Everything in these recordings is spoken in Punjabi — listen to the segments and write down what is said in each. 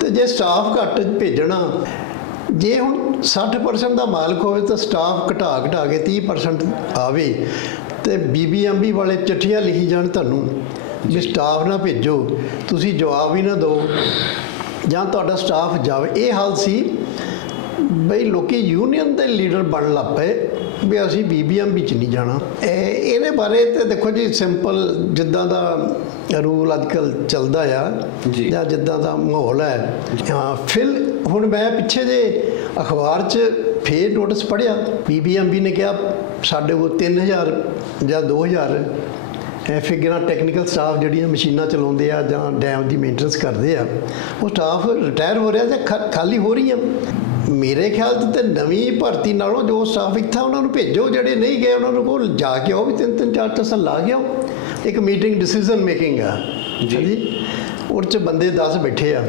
ਤੇ ਜੇ ਸਟਾਫ ਘੱਟ ਭੇਜਣਾ ਜੇ ਹੁਣ 60% ਦਾ ਮਾਲਕ ਹੋਵੇ ਤਾਂ ਸਟਾਫ ਘਟਾ ਘਟਾ ਕੇ 30% ਆਵੇ ਤੇ ਬੀਬੀਐਮਬੀ ਵਾਲੇ ਚਿੱਠੀਆਂ ਲਿਖੀ ਜਾਣ ਤੁਹਾਨੂੰ ਵੀ ਸਟਾਫ ਨਾ ਭੇਜੋ ਤੁਸੀਂ ਜਵਾਬ ਹੀ ਨਾ ਦਿਓ ਜਾਂ ਤੁਹਾਡਾ ਸਟਾਫ ਜਾਵੇ। ਇਹ ਹਾਲ ਸੀ ਬਈ ਲੋਕੀ ਯੂਨੀਅਨ ਦੇ ਲੀਡਰ ਬਣਨ ਲੱਗ ਪਏ ਵੀ ਅਸੀਂ ਬੀਬੀਐਮ ਵਿੱਚ ਨਹੀਂ ਜਾਣਾ। ਇਹ ਇਹਦੇ ਬਾਰੇ ਤੇ ਦੇਖੋ ਜੀ ਸਿੰਪਲ ਜਿੱਦਾਂ ਦਾ ਰੂਲ ਅੱਜਕੱਲ ਚੱਲਦਾ ਆ ਜੀ। ਜਿੱਦਾਂ ਦਾ ਮਾਹੌਲ ਹੈ। ਹਾਂ ਫਿਰ ਹੁਣ ਮੈਂ ਪਿੱਛੇ ਜੇ ਅਖਬਾਰ 'ਚ ਫੇਰ ਨੋਟਿਸ ਪੜਿਆ ਬੀਬੀਐਮਬੀ ਨੇ ਕਿਹਾ ਸਾਡੇ ਕੋਲ 3000 ਜਾਂ 2000 ਇਹ ਫਿਗਰਾਂ ਟੈਕਨੀਕਲ ਸਟਾਫ ਜਿਹੜੀਆਂ ਮਸ਼ੀਨਾਂ ਚਲਾਉਂਦੇ ਆ ਜਾਂ ਡੈਮ ਦੀ ਮੇਨਟੇਨੈਂਸ ਕਰਦੇ ਆ ਉਹ ਸਟਾਫ ਰਿਟਾਇਰ ਹੋ ਰਿਹਾ ਜਾਂ ਖਾਲੀ ਹੋ ਰਹੀ ਆ ਮੇਰੇ ਖਿਆਲ 'ਚ ਤੇ ਨਵੀਂ ਭਰਤੀ ਨਾਲੋਂ ਜੋ ਸਟਾਫ ਇੱਥੇ ਉਹਨਾਂ ਨੂੰ ਭੇਜੋ ਜਿਹੜੇ ਨਹੀਂ ਗਏ ਉਹਨਾਂ ਨੂੰ ਕੋਲ ਜਾ ਕੇ ਆਓ ਵੀ ਤਿੰਨ ਤਿੰਨ ਚਾਰ ਚਾਰ ਸਾਲ ਲਾ ਆਓ। ਇੱਕ ਮੀਟਿੰਗ ਡਿਸੀਜਨ ਮੇਕਿੰਗ ਆ। ਜੀ। ਉਹ 'ਚ ਬੰਦੇ 10 ਬੈਠੇ ਆ।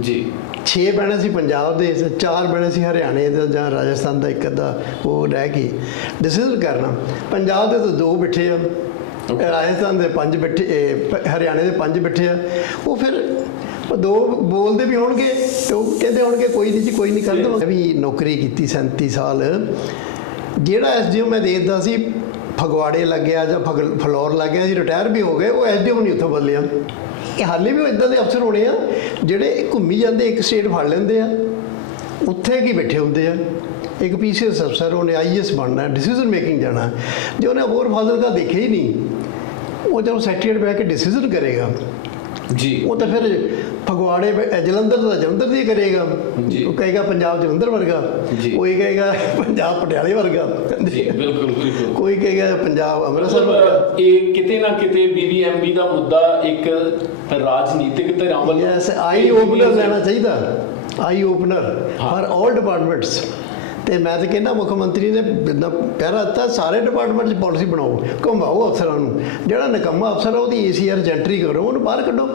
ਜੀ। 6 ਬਣੇ ਸੀ ਪੰਜਾਬ ਦੇ ਤੇ ਚਾਰ ਬਣੇ ਸੀ ਹਰਿਆਣੇ ਦੇ ਜਾਂ ਰਾਜਸਥਾਨ ਦਾ ਇੱਕ ਅੱਧਾ ਉਹ ਰਹਿ ਗਈ ਡਿਸੀਜਨ ਕਰਨਾ। ਪੰਜਾਬ ਦੇ ਤਾਂ ਦੋ ਬੈਠੇ ਆ। ਰਾਜਸਥਾਨ ਦੇ ਪੰਜ ਬੈਠੇ ਹਰਿਆਣੇ ਦੇ ਪੰਜ ਬੈਠੇ ਆ। ਉਹ ਫਿਰ ਉਹ ਦੋ ਬੋਲਦੇ ਵੀ ਹੋਣਗੇ ਤੇ ਉਹ ਕਹਿੰਦੇ ਹੋਣਗੇ ਕੋਈ ਨਹੀਂ ਜੀ ਕੋਈ ਨਹੀਂ ਕਰ ਮੈਂ ਵੀ ਨੌਕਰੀ ਕੀਤੀ 37 ਸਾਲ। ਜਿਹੜਾ ਐਸਡੀਓ ਮੈਂ ਦੇਖਦਾ ਸੀ ਫਗਵਾੜੇ ਲੱਗਿਆ ਜਾਂ ਫਲੋਰ ਲੱਗਿਆ ਸੀ ਰਿਟਾਇਰ ਵੀ ਹੋ ਗਏ ਉਹ ਐਸਡੀਓ ਨਹੀਂ ਉੱਥੋਂ ਬਦਲਿਆ ਇਹ ਹਾਲੇ ਵੀ ਇਦਾਂ ਦੇ ਅਫਸਰ ਹੋਣੇ ਆ ਜਿਹੜੇ ਘੁੰਮੀ ਜਾਂਦੇ ਇੱਕ ਸਟੇਟ ਫੜ ਲੈਂਦੇ ਆ। ਉੱਥੇ ਕੀ ਬੈਠੇ ਹੁੰਦੇ ਆ? ਇੱਕ ਪੀਸੀਐਸ ਅਫਸਰ ਉਹਨੇ ਆਈਐਸ ਬਣਨਾ ਡਿਸੀਜਨ ਮੇਕਿੰਗ ਜਾਣਾ। ਜੇ ਉਹਨੇ ਹੋਰ ਫਾਜ਼ਲ ਦਾ ਦੇਖਿਆ ਹੀ ਨਹੀਂ ਉਹ ਜਦੋਂ ਸੈਕਟਰੀਏਟ ਬਹਿ ਕੇ ਡਿਸੀਜਨ ਕਰੇਗਾ ਜੀ। ਉਹ ਤਾਂ ਫਿਰ ਫਗਵਾੜੇ ਜਲੰਧਰ ਦਾ ਜਲੰਧਰ ਦੀ ਕਰੇਗਾ। ਉਹ ਕਹੇਗਾ ਪੰਜਾਬ ਜਲੰਧਰ ਵਰਗਾ। ਕੋਈ ਕਹੇਗਾ ਪੰਜਾਬ ਪਟਿਆਲੇ ਵਰਗਾ। ਜੀ ਬਿਲਕੁਲ ਬਿਲਕੁਲ। ਕੋਈ ਕਹੇਗਾ ਪੰਜਾਬ ਅੰਮ੍ਰਿਤਸਰ ਵਰਗਾ। ਇਹ ਕਿਤੇ ਨਾ ਕਿਤੇ ਬੀਬੀਐਮਬੀ ਦਾ ਮੁੱਦਾ ਇੱਕ ਰਾਜਨੀਤਿਕ ਧਿਰਾਂ ਵੱਲੋਂ ਯੈਸ ਆਈ ਓਪਨਰ ਲੈਣਾ ਚਾਹੀਦਾ। Eye opener. ਫਾਰ 올 ਡਿਪਾਰਟਮੈਂਟਸ ਤੇ ਮੈਂ ਤਾਂ ਕਹਿੰਦਾ ਮੁੱਖ ਮੰਤਰੀ ਨੇ ਜਿੱਦਾਂ ਪਹਿਰਾ ਦਿੱਤਾ, ਸਾਰੇ ਡਿਪਾਰਟਮੈਂਟ 'ਚ ਪਾਲਿਸੀ ਬਣਾਓ, ਘੁਮਾਓ ਅਫਸਰਾਂ ਨੂੰ। ਜਿਹੜਾ ਨਿਕੰਮਾ ਅਫਸਰ ਆ, ਉਹਦੀ ਏਸੀਆਰ ਜੈਂਟਰੀ ਕਰੋ, ਉਹਨੂੰ ਬਾਹਰ ਕੱਢੋ।